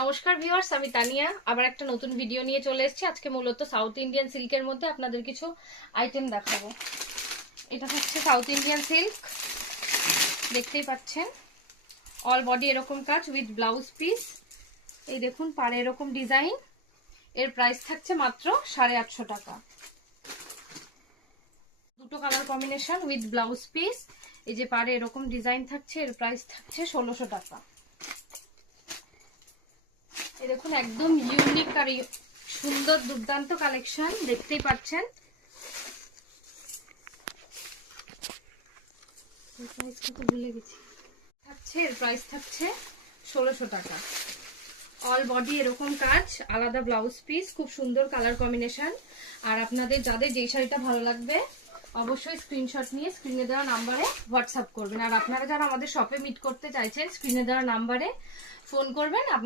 নমস্কার ভিউয়ার্স, আমি তানিয়া আবার একটা নতুন ভিডিও নিয়ে চলে এসেছি। আজকে মূলত সাউথ ইন্ডিয়ান সিল্কের মধ্যে আপনাদের কিছু আইটেম দেখাবো। এটা হচ্ছে সাউথ ইন্ডিয়ান সিল্ক, দেখতেই পাচ্ছেন। অল বডি এরকম কাজ উইথ ব্লাউজ পিস। এই দেখুন পাড়ে এরকম ডিজাইন। এর প্রাইস থাকছে মাত্র 850 টাকা। দুটো colour combination with blouse piece. এই যে পাড়ে এরকম ডিজাইন থাকছে, এর প্রাইস থাকছে 1600 টাকা। এই দেখুন একদম ইউনিক আর সুন্দর দুর্দান্ত কালেকশন, দেখতেই পাচ্ছেন। ভুলে গেছি, থাকছে এর প্রাইস থাকছে 1600 টাকা। অল বডি এরকম কাজ, আলাদা ব্লাউজ পিস, খুব সুন্দর কালার কম্বিনেশন। আর আপনাদের যাদের যেই শাড়িটা ভালো লাগবে অবশ্যই স্ক্রিনশট নিয়ে স্ক্রিনে দেওয়া নাম্বারে হোয়াটসঅ্যাপ করবেন। আর আপনারা যারা আমাদের শপে মিট করতে চাইছেন স্ক্রিনে দেওয়া নাম্বারে ফোন করবেন।